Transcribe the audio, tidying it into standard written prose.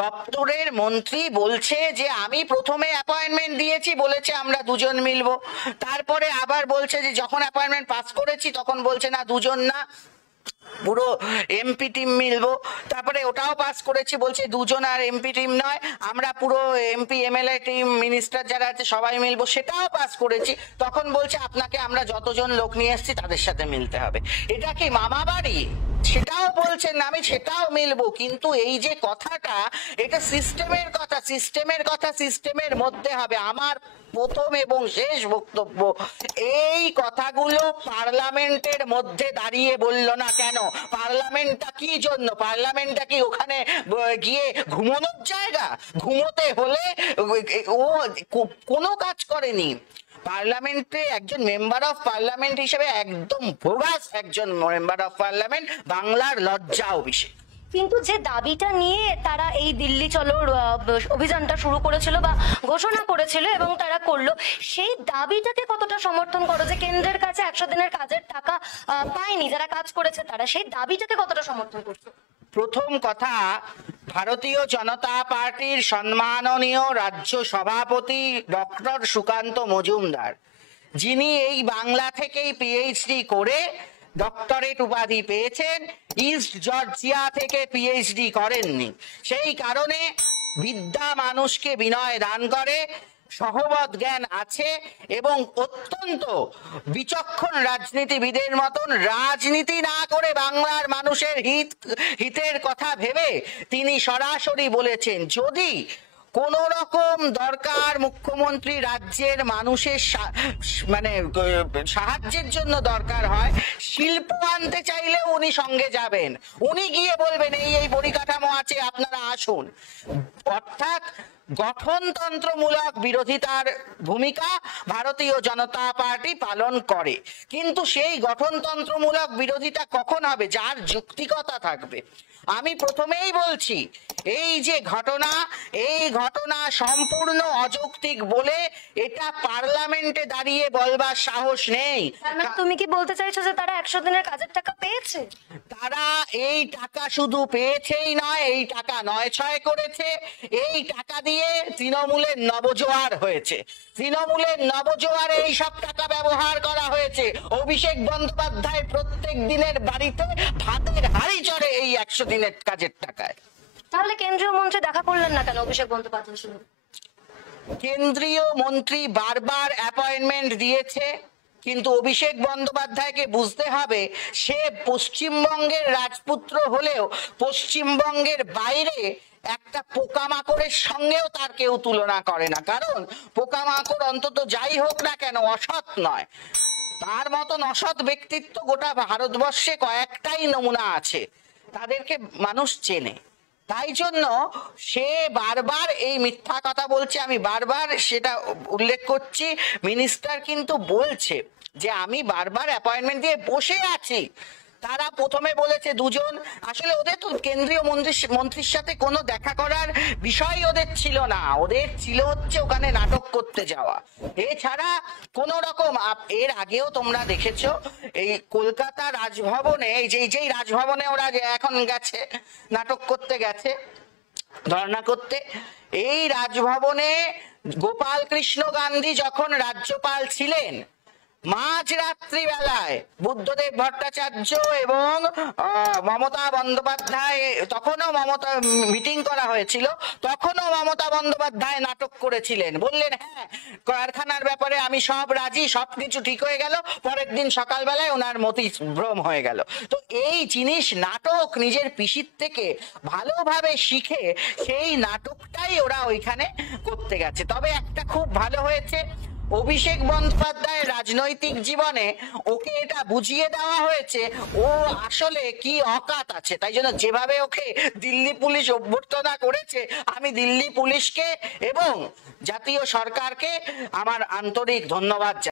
দপ্তরের মন্ত্রী বলছে যে আমি প্রথমে অ্যাপয়েন্টমেন্ট দিয়েছি, বলেছে আমরা দুজন মিলবো, তারপরে আবার বলছে যে যখন অ্যাপয়েন্টমেন্ট পাস করেছি তখন বলছে না দুজন না পুরো এমপি টিম মিলবো, তারপরে ওটাও পাস করেছি বলছে দুজন আর এমপি টিম নয় আমরা পুরো এমপি এমএলএ টিম মিনিস্টার যারা আছে সবাই মিলবো, সেটাও পাস করেছি, তখন বলছে আপনাকে আমরা যতজন লোক নিয়ে এসেছি তাদের সাথে মিলতে হবে। এটা কি মামা বাড়ি? সেটাও বলছেন আমি সেটাও মিলবো, কিন্তু এই যে কথাটা এটা সিস্টেমের কথা, সিস্টেমের কথা সিস্টেমের মধ্যে হবে। আমার প্রথম এবং শেষ বক্তব্য, এই কথাগুলো পার্লামেন্টের মধ্যে দাঁড়িয়ে বলল না কেন? পার্লামেন্টটা কি জন্য? পার্লামেন্টটা কি ওখানে গিয়ে ঘুমানোর জায়গা? ঘুমোতে হলে ও কোনো কাজ করেনি। পার্লামেন্টে একজন মেম্বার অফ পার্লামেন্ট হিসেবে একদম ভোগাস একজন মেম্বার অফ পার্লামেন্ট, বাংলার লজ্জা অভিষেক। কিন্তু যে দাবিটা নিয়ে তারা এই দিল্লি চলো অভিযানটা শুরু করেছিল বা ঘোষণা করেছিল এবং তারা করলো, সেই দাবিটাকে কতটা সমর্থন করো? যে কেন্দ্রের কাছে 100 দিনের কাজের টাকা পায়নি যারা কাজ করেছে, তারা সেই দাবিটাকে কতটা সমর্থন করছো? প্রথম কথা, ভারতীয় জনতা পার্টির সম্মাননীয় রাজ্য সভাপতি ডক্টর সুকান্ত মজুমদার, যিনি এই বাংলা থেকেই পিএইচডি করে ডক্টরেট উপাধি পেয়েছেন, ইস্ট জর্জিয়া থেকে পিএইচডি করেননি। সেই কারণে বিদ্যা মানুষকে বিনয় দান করে, সহবত জ্ঞান আছে এবং অত্যন্ত বিচক্ষণ রাজনীতিবিদের মতন রাজনীতি না করে বাংলার মানুষের হিতের কথা ভেবে তিনি সরাসরি বলেছেন যদি কোন রকম দরকার মুখ্যমন্ত্রী রাজ্যের মানুষের মানে সাহায্যের জন্য দরকার হয়, শিল্প আনতে চাইলে উনি সঙ্গে যাবেন, উনি গিয়ে বলবেন এই এই পরিকাঠামো আছে আপনারা আসুন। অর্থাৎ গঠনতন্ত্রমূলক বিরোধিতার ভূমিকা ভারতীয় জনতা পার্টি পালন করে, কিন্তু সেই গঠনতন্ত্রমূলক বিরোধিতা কখন হবে? যার যৌক্তিকতা থাকবে। আমি প্রথমেই বলছি এই যে ঘটনা, এই ঘটনা সম্পূর্ণ অযৌক্তিক বলে এটা পার্লামেন্টে দাঁড়িয়ে বলবার সাহস নেই। তুমি কি বলতে চাইছো যে তারা 100 দিনের কাজের টাকা পেয়েছে? তারা এই টাকা শুধু পেয়েছেই নয়, এই টাকা নয় ছয় করেছে, এই টাকা দিয়ে তৃণমূলের নবজোয়ার হয়েছে, তৃণমূলের নবজোয়ারে এই সব টাকা ব্যবহার করা হয়েছে। অভিষেক বন্দ্যোপাধ্যায় প্রত্যেক দিনের বাড়িতে ভাতের হাঁড়ি চড়ে এই 100 দিনের কাজের টাকায়। তাহলে কেন্দ্রীয় মন্ত্রী দেখা করলেন না কেন অভিষেক বন্দ্যোপাধ্যায়? শুনুন, কেন্দ্রীয় মন্ত্রী বারবার অ্যাপয়েন্টমেন্ট দিয়েছে, কিন্তু অভিষেক বন্দ্যোপাধ্যায়কে বুঝতে হবে সে পশ্চিমবঙ্গের রাজপুত্র হলেও পশ্চিমবঙ্গের বাইরে একটা পোকামাকড়ের সঙ্গেও তার কেউ তুলনা করে না, কারণ পোকামাকড় অন্তত যাই হোক না কেন অসৎ নয়। তার মতন অসৎ ব্যক্তিত্ব গোটা ভারতবর্ষে কয়েকটাই নমুনা আছে, তাদেরকে মানুষ চেনে। তাই জন্য সে বারবার এই মিথ্যা কথা বলছে, আমি বারবার সেটা উল্লেখ করছি। মিনিস্টার কিন্তু বলছে যে আমি বারবার অ্যাপয়েন্টমেন্ট দিয়ে বসে আছি, তারা প্রথমে বলেছে দুজন, আসলে ওদের তো কেন্দ্রীয় মন্ত্রীর সাথে কোনো দেখা করার বিষয় ওদের ছিল না, ওদের ছিল হচ্ছে ওখানে নাটক করতে যাওয়া, এছাড়া কোন রকম। এর আগেও তোমরা দেখেছো এই কলকাতা রাজভবনে, যেই রাজভবনে ওরা এখন গেছে নাটক করতে গেছে, ধর্ণা করতে, এই রাজভবনে গোপাল কৃষ্ণ গান্ধী যখন রাজ্যপাল ছিলেন, মাঝরাত্রি বেলায় বুদ্ধদেব ভট্টাচার্য এবং মমতা বন্দ্যোপাধ্যায়, তখনও মমতা মিটিং করা হয়েছিল, তখনও মমতা বন্দ্যোপাধ্যায় নাটক করেছিলেন, বললেন হ্যাঁ কারখানার ব্যাপারে আমি সব রাজি, সবকিছু ঠিক হয়ে গেল, পরের দিন সকালবেলায় ওনার মতি ভ্রম হয়ে গেল। তো এই জিনিস নাটক নিজের পিসির থেকে ভালোভাবে শিখে সেই নাটকটাই ওরা ওইখানে করতে গেছে। তবে একটা খুব ভালো হয়েছে, অভিষেক বন্দ্যোপাধ্যায়ের রাজনৈতিক জীবনে ওকে এটা বুঝিয়ে দেওয়া হয়েছে ও আসলে কি অকাত আছে। তাই জন্য যেভাবে ওকে দিল্লি পুলিশ অভ্যর্থনা করেছে, আমি দিল্লি পুলিশকে এবং জাতীয় সরকারকে আমার আন্তরিক ধন্যবাদ জানাই।